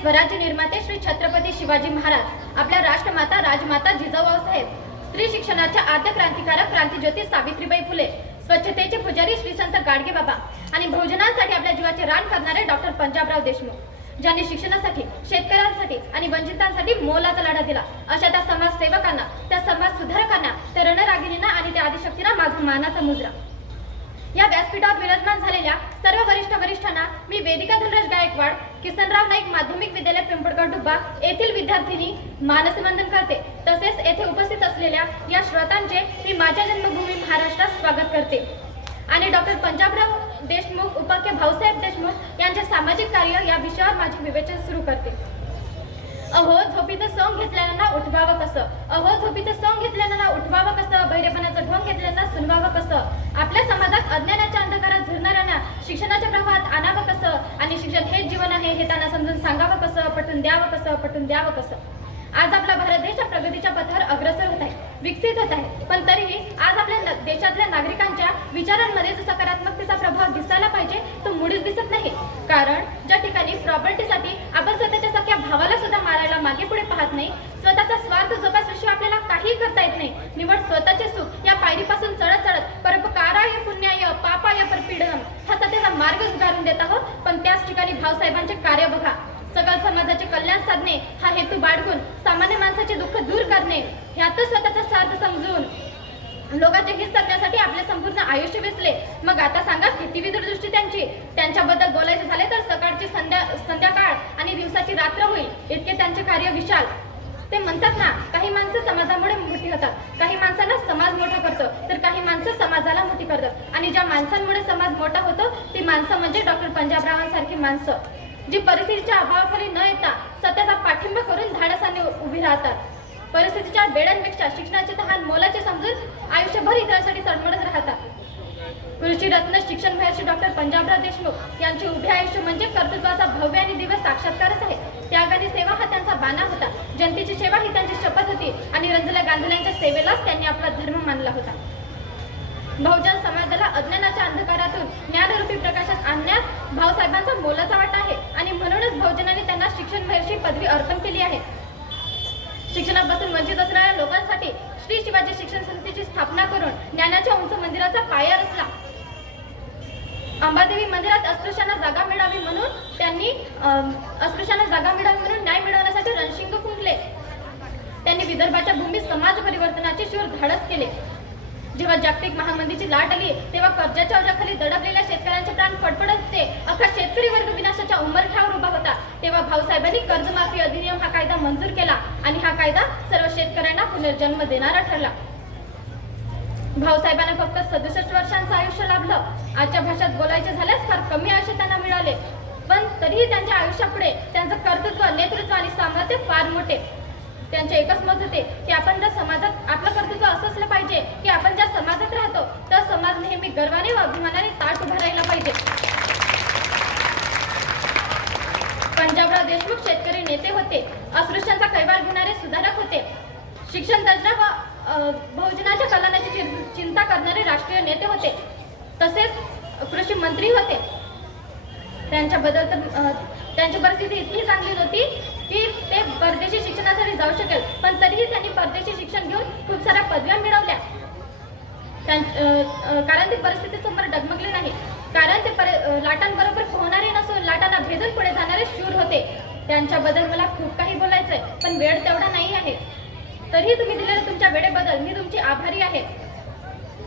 स्वराज्य निर्माते श्री छत्रपती शिवाजी महाराज आपल्या राष्ट्रमाता राजमाता जिजाऊ साहेब स्त्री शिक्षणाच्या आद्य क्रांतिकारक क्रांतीज्योती सावित्रीबाई फुले स्वच्छतेचे पुजारी श्री संत गाडगे बाबा आणि भोजनासाठी आपल्या जीवाचे रान करणारे डॉक्टर पंजाबराव देशमुख ज्यांनी शिक्षणासाठी शेतकऱ्यांसाठी आणि वंचितांसाठी मोलाचा लढा दिला. अशा त्या समाजसेवकांना त्या समाज सुधारकांना त्या रणरागिणींना आणि त्या आदिशक्तींना माझा मानाचा मुद्रा या व्यासपीठावर विराजमान झालेल्या सर्व वरिष्ठ वरिष्ठांना मी वेदिका धनराज गायकवाड किसनराव नाईक माध्यमिक विद्यालय पिंपळगड डुब्बा येथील विद्यार्थिनी मानसवंदन करते. तसेच येथे उपस्थित असलेल्या या श्रोतांचे मी माझ्या जन्मभूमी महाराष्ट्रात स्वागत करते. आणि डॉक्टर पंजाबराव देशमुख उपाख्य भाऊसाहेब देशमुख यांचे सामाजिक कार्य या विषयावर माझे विवेचन सुरू करते. अहो झोपीचं सोंग घेतल्यानं उठवावं कसं? अहो झोपीचं सोंग घेतल्यानं उठवावं कसं? बहिरेपणाचं ढोंग घेतल्यानं सुनवावं कसं? आपल्या समाजात अज्ञानाच्या अंधकारात झुरणाऱ्यांना शिक्षणाच्या प्रवाहात आणावं कसं आणि शिक्षण हेच जीवन आहे हे त्यांना समजून सांगावं कसं पटून द्यावं कसं पटून द्यावं कसं? आज आपला भारत देश या प्रगतीच्या पथावर अग्रसर होत आहे विकसित होत आहे. पण तरीही आज आपल्या न- देशातल्या नागरिकांच्या विचारांमध्ये जो सकारात्मकतेचा प्रभाव दिसायला पाहिजे तो मुळीच दिसत नाही. कारण ज्या ठिकाणी प्रॉपर्टीसाठी आपण स्वतःच्या सख्या भावाला सुद्धा मारायला मागे पुढे पाहत नाही स्वतःचा स्वार्थ जोपासल्याशिवाय आपल्याला काही करता येत नाही. निवड स्वतःचे सुख या पायरीपासून चढत चढत परपकाराय पुण्याय पापाय परपीडन हा सध्याचा मार्ग सुधारून देत आहोत. त्याच ठिकाणी भाऊसाहेबांचे कार्य बघा. सकल समाजाचे कल्याण साधणे हा हेतू बाळगून सामान्य माणसाचे दुःख दूर करणे ह्यातच स्वतःचा स्वार्थ समजून लोकांचे हित साधण्यासाठी आपले संपूर्ण आयुष्य वेचले. मग आता सांगा किती विदुर दृष्टी त्यांची? त्यांच्याबद्दल बोलायचे झाले तर सकाळची संध्या संध्याकाळ आणि दिवसाची रात्र होईल. इतके त्यांचे कार्य विशाल. म्हणतात ना काही माणसं समाजामुळे मोठी होतात. काही माणसांना समाज मोठा करतो तर काही माणसं समाजाला मोठी करतात. आणि ज्या माणसांमुळे समाज मोठा होतो ती माणसं म्हणजे डॉक्टर पंजाबरावांसारखी माणसं. जी परिस्थितीच्या अभावाखाली न येता सत्याचा पाठिंबा करून धाडसाने उभी राहतात. परिस्थितीच्या बेड्यांपेक्षा शिक्षणाचे तहान मोलाचे समजून आयुष्यभर इतरांसाठी तडमडत राहतात. कृषी रत्न शिक्षण महर्षी डॉक्टर पंजाबराव देशमुख यांचे उभे आयुष्य म्हणजे कर्तृत्वाचा भव्य आणि दिवस साक्षात्कारच आहे त्याग आणि सेवा हा त्यांचा बाणा होता जनतेची सेवा ही त्यांची शपथ होती आणि रंजला गांधुल्यांच्या सेवेलाच त्यांनी आपला धर्म मानला होता. बहुजन समाजाला अज्ञानाच्या अंधकारातून ज्ञानरूपी प्रकाशात आणण्यात भाऊसाहेबांचा मोलाचा वाटा आहे आणि म्हणूनच बहुजनाने त्यांना शिक्षण महर्षी पदवी अर्पण केली आहे. शिक्षणापासून वंचित असणाऱ्या लोकांसाठी श्री शिवाजी शिक्षण संस्थेची स्थापना करून ज्ञानाच्या उंच मंदिराचा पाया रचला. अंबादेवी मंदिरात अस्पृश्यांना जागा मिळावी म्हणून त्यांनी अस्पृश्यांना जागा मिळावी म्हणून न्याय मिळवण्यासाठी रणशिंग फुंकले. त्यांनी विदर्भाच्या भूमीत समाज परिवर्तनाचे शूर धाडस केले. जेव्हा जागतिक महामंदीची लाट आली तेव्हा कर्जाच्या ओझ्याखाली दडपलेल्या शेतकऱ्यांचे प्राण फडफडत होते. अख्खा शेतकरी वर्ग विनाशाच्या उमरठ्यावर उभा होता. तेव्हा भाऊसाहेबांनी कर्जमाफी अधिनियम हा कायदा मंजूर केला आणि हा कायदा सर्व शेतकऱ्यांना पुनर्जन्म देणारा ठरला. भाऊसाहेबांना फक्त सदुसष्ट वर्षांचं आयुष्य लाभलं. आजच्या भाषेत बोलायचे झाल्यास फार कमी आयुष्य त्यांना मिळाले. पण तरीही त्यांच्या आयुष्यापुढे त्यांचं कर्तृत्व नेतृत्व आणि सामर्थ्य फार मोठे. त्यांचे एकच मत होते की आपण जर समाजात आपलं कर्तृत्व असं असलं पाहिजे की आपण ज्या समाजात राहतो तर समाज नेहमी गर्वाने व अभिमानाने ताट उभा राहिला पाहिजे. पंजाबराव देशमुख शेतकरी नेते होते. अस्पृश्यांचा कैवार घेणारे सुधारक होते. शिक्षण तज्ज्ञ व बहुजनाच्या कल्याणाची चिंता करणारे राष्ट्रीय नेते होते. तसेच कृषी मंत्री होते. त्यांच्याबद्दल तर त्यांची परिस्थिती इतकी चांगली नव्हती की ते परदेशी शिक्षणासाठी जाऊ शकेल. पण तरीही त्यांनी परदेशी शिक्षण घेऊन खूप साऱ्या पदव्या मिळवल्या. त्यां- कारण ती परिस्थिती समोर डगमगले नाही. कारण ते परि लाटांबरोबर पोहणारे नसून लाटांना भेदून पुढे जाणारे शूर होते. त्यांच्याबद्दल मला खूप काही बोलायचं आहे पण वेळ तेवढा नाही आहे. तरीही तुम्ही दिलेल्या तुमच्या वेळेबद्दल मी तुमची आभारी आहे.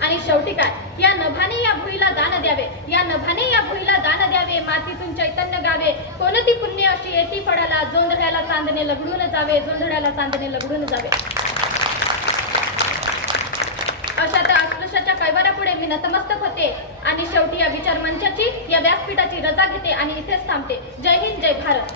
आणि शेवटी काय? या नभाने या भुईला दान द्यावे. या नभाने या भुईला दान द्यावे. मातीतून चैतन्य गावे. कोणती पुण्य अशी येती फळाला? जोंधळ्याला चांदणे लगडून जावे. जोंधळ्याला चांदणे लगडून जावे. अशा त्या अस्पृश्याच्या कैवारापुढे मी नतमस्तक होते. आणि शेवटी या विचार मंचाची या व्यासपीठाची रजा घेते आणि इथेच थांबते. जय हिंद जय भारत.